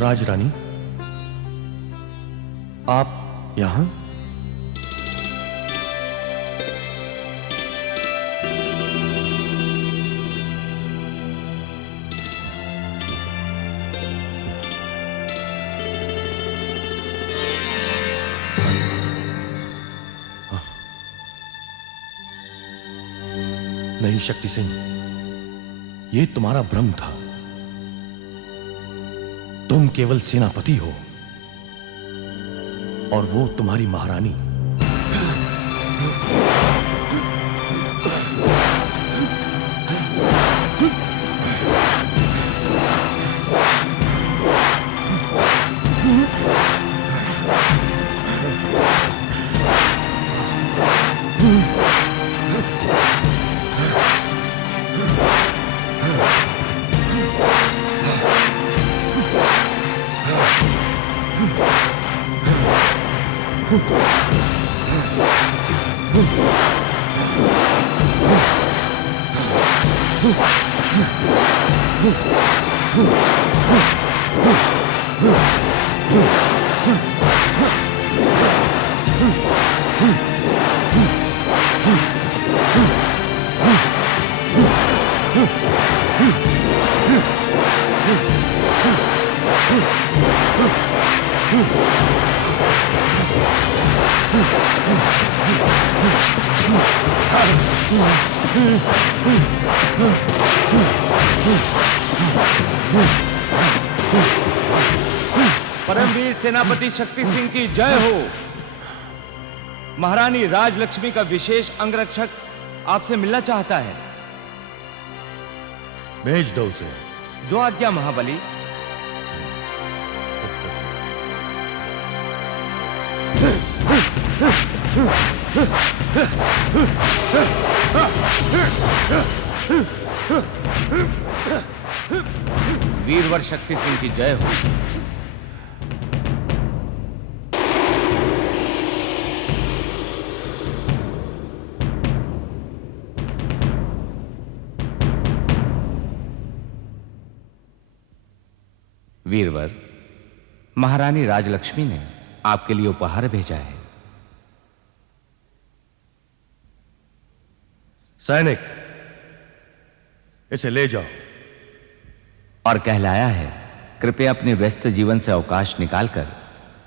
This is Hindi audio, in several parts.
राजरानी, आप यहां? नहीं शक्ति सिंह, यह तुम्हारा भ्रम था। तुम केवल सेनापति हो और वो तुम्हारी महारानी। परमवीर सेनापति शक्ति सिंह की जय हो। महारानी राजलक्ष्मी का विशेष अंगरक्षक आपसे मिलना चाहता है। भेज दो उसे। जो आज्ञा महाबली। वीरवर शक्ति सिंह की जय हो। वीरवर, महारानी राजलक्ष्मी ने आपके लिए उपहार भेजा है। सैनिक, इसे ले जाओ। और कहलाया है कृपया अपने व्यस्त जीवन से अवकाश निकालकर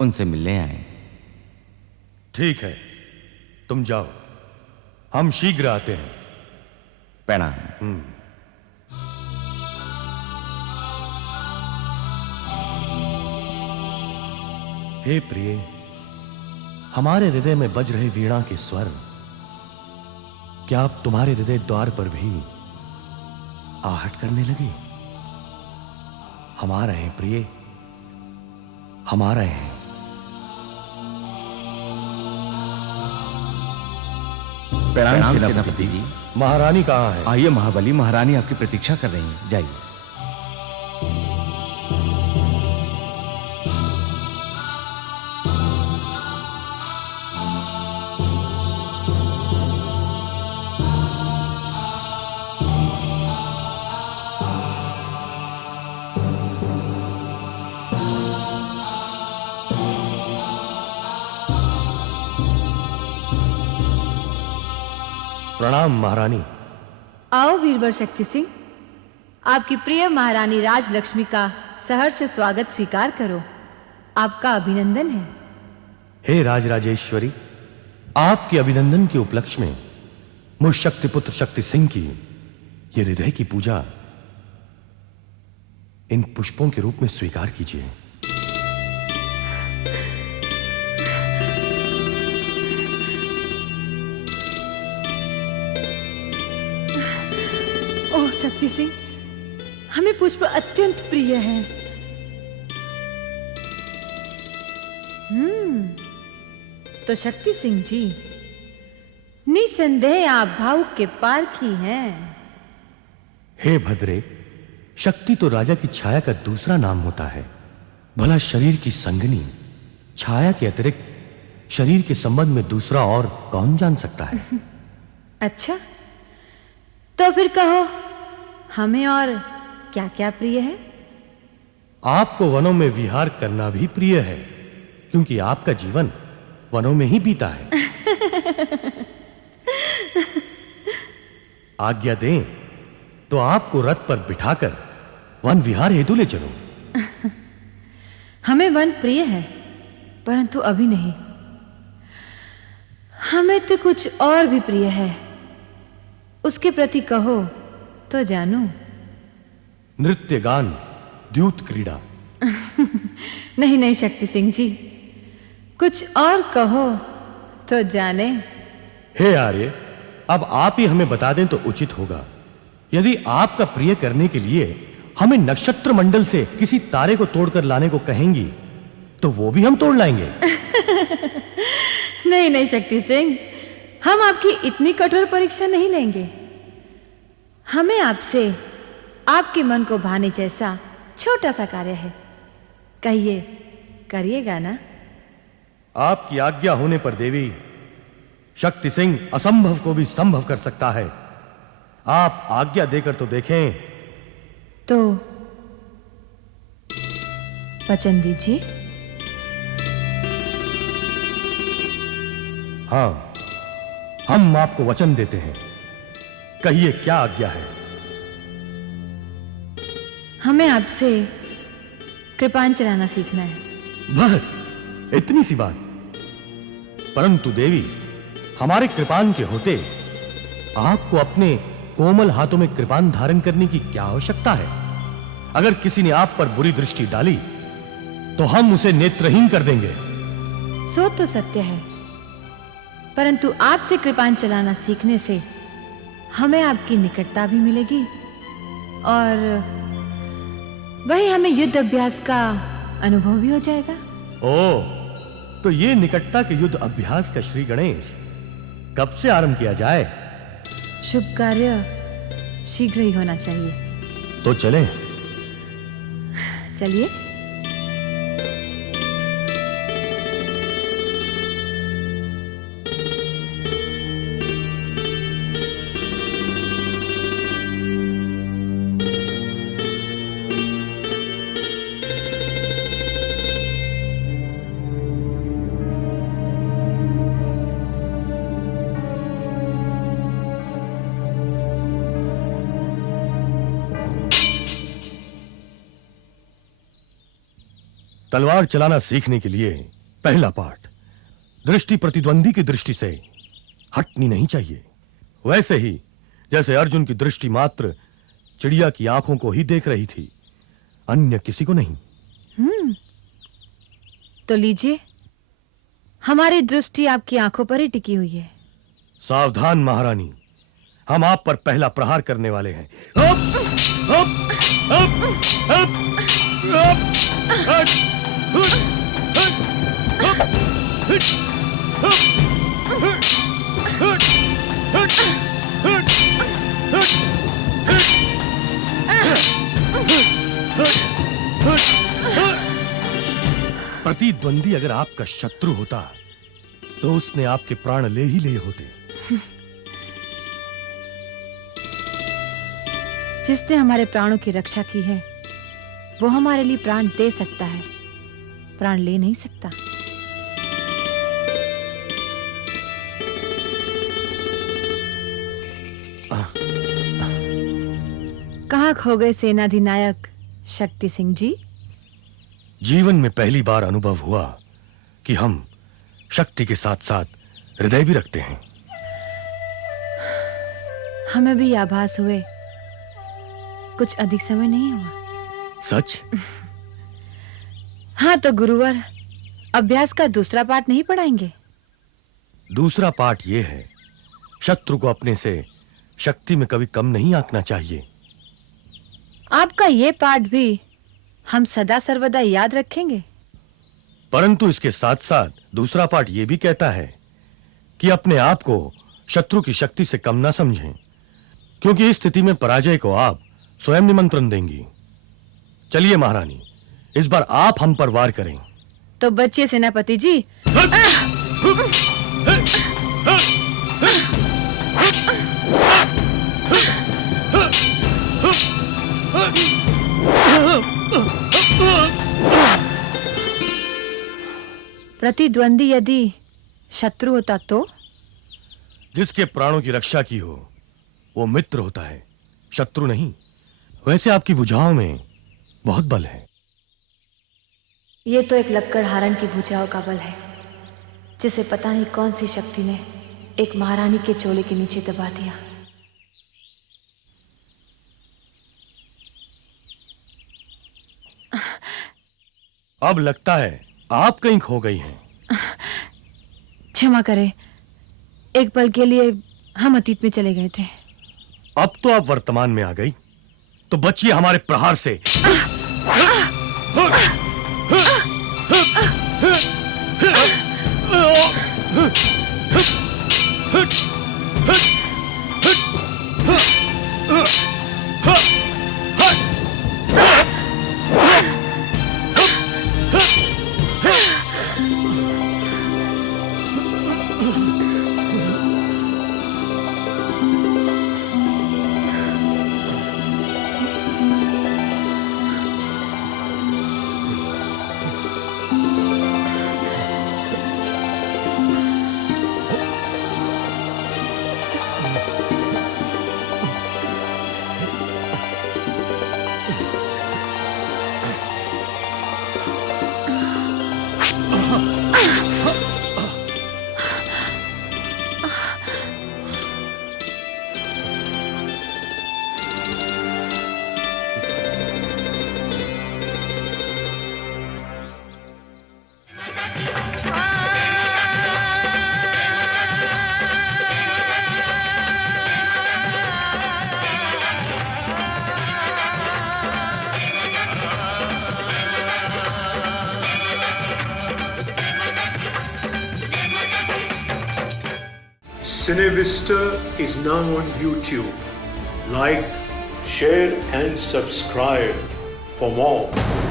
उनसे मिलने आए। ठीक है, तुम जाओ, हम शीघ्र आते हैं। प्रणाम। हे प्रिय, हमारे हृदय में बज रहे वीणा के स्वर क्या आप तुम्हारे हृदय द्वार पर भी आहट करने लगे? हमारा है प्रिय, हमारा है। प्रणाम सेनापति जी। महारानी कहां है? आइए महाबली, महारानी आपकी प्रतीक्षा कर रही हैं। जाइए। प्रणाम महारानी। आओ वीरवर शक्ति सिंह, आपकी प्रिय महारानी राजलक्ष्मी का सहर्ष स्वागत स्वीकार करो। आपका अभिनंदन है। हे राजराजेश्वरी, आपके अभिनंदन के उपलक्ष्य में मुझ शक्ति पुत्र शक्ति सिंह की ये हृदय की पूजा इन पुष्पों के रूप में स्वीकार कीजिए। ओह शक्ति सिंह, हमें पुष्प अत्यंत प्रिय है। तो शक्ति सिंह जी, निसंदेह आप भावुक के पारखी हैं। हे भद्रे, शक्ति तो राजा की छाया का दूसरा नाम होता है। भला शरीर की संगनी छाया के अतिरिक्त शरीर के संबंध में दूसरा और कौन जान सकता है? अच्छा, तो फिर कहो, हमें और क्या क्या प्रिय है? आपको वनों में विहार करना भी प्रिय है, क्योंकि आपका जीवन वनों में ही बीता है। आज्ञा दें तो आपको रथ पर बिठाकर वन विहार हेतु ले चलूं। हमें वन प्रिय है, परंतु अभी नहीं। हमें तो कुछ और भी प्रिय है, उसके प्रति कहो तो जानूं। नृत्य गान, द्यूत क्रीड़ा। नहीं नहीं शक्ति सिंह जी, कुछ और कहो तो जाने। हे आर्य, अब आप ही हमें बता दें तो उचित होगा। यदि आपका प्रिय करने के लिए हमें नक्षत्र मंडल से किसी तारे को तोड़कर लाने को कहेंगी तो वो भी हम तोड़ लाएंगे। नहीं नहीं शक्ति सिंह, हम आपकी इतनी कठोर परीक्षा नहीं लेंगे। हमें आपसे आपके मन को भाने जैसा छोटा सा कार्य है, कहिए करिएगा ना? आपकी आज्ञा होने पर देवी, शक्ति सिंह असंभव को भी संभव कर सकता है। आप आज्ञा देकर तो देखें। तो वचन दीजिए। हां, हम आपको वचन देते हैं। कहिए क्या आज्ञा है? हमें आपसे कृपान चलाना सीखना है। बस इतनी सी बात। परंतु देवी, हमारे कृपान के होते आपको अपने कोमल हाथों में कृपान धारण करने की क्या आवश्यकता है? अगर किसी ने आप पर बुरी दृष्टि डाली तो हम उसे नेत्रहीन कर देंगे। सो तो सत्य है, परंतु आपसे कृपान चलाना सीखने से हमें आपकी निकटता भी मिलेगी और वही हमें युद्ध अभ्यास का अनुभव भी हो जाएगा। ओह, तो ये निकटता के युद्ध अभ्यास का श्री गणेश कब से आरंभ किया जाए? शुभ कार्य शीघ्र ही होना चाहिए। तो चलें। चलिए। तलवार चलाना सीखने के लिए पहला पाठ, दृष्टि प्रतिद्वंदी की दृष्टि से हटनी नहीं चाहिए। वैसे ही जैसे अर्जुन की दृष्टि मात्र चिड़िया की आंखों को ही देख रही थी, अन्य किसी को नहीं। तो लीजिए, हमारी दृष्टि आपकी आंखों पर ही टिकी हुई है। सावधान महारानी, हम आप पर पहला प्रहार करने वाले हैं। Up, up, up, up, up, up, प्रतिद्वंदी अगर आपका शत्रु होता तो उसने आपके प्राण ले ही लिए होते। जिसने हमारे प्राणों की रक्षा की है वो हमारे लिए प्राण दे सकता है, प्राण ले नहीं सकता। कहाँ खो गए सेनाधिनायक शक्ति सिंह जी? जीवन में पहली बार अनुभव हुआ कि हम शक्ति के साथ साथ हृदय भी रखते हैं। हमें भी आभास हुए कुछ अधिक समय नहीं हुआ। सच? हाँ, तो गुरुवर अभ्यास का दूसरा पाठ नहीं पढ़ाएंगे? दूसरा पाठ यह है, शत्रु को अपने से शक्ति में कभी कम नहीं आंकना चाहिए। आपका यह पाठ भी हम सदा सर्वदा याद रखेंगे। परंतु इसके साथ-साथ दूसरा पाठ यह भी कहता है कि अपने आप को शत्रु की शक्ति से कम ना समझें, क्योंकि इस स्थिति में पराजय को आप स्वयं निमंत्रण देंगी। चलिए महारानी, इस बार आप हम पर वार करें। तो बच्चे सेनापति जी। प्रतिद्वंदी यदि शत्रु होता तो? जिसके प्राणों की रक्षा की हो वो मित्र होता है, शत्रु नहीं। वैसे आपकी भुजाओं में बहुत बल है। ये तो एक लक्कड़हारन की भुजाओं का बल है, जिसे पता नहीं कौन सी शक्ति ने एक महारानी के चोले के नीचे दबा दिया। अब लगता है आप कहीं खो गई हैं। क्षमा करें, एक पल के लिए हम अतीत में चले गए थे। अब तो आप वर्तमान में आ गई, तो बचिए हमारे प्रहार से। Cinevista is now on YouTube. Like, share and subscribe for more.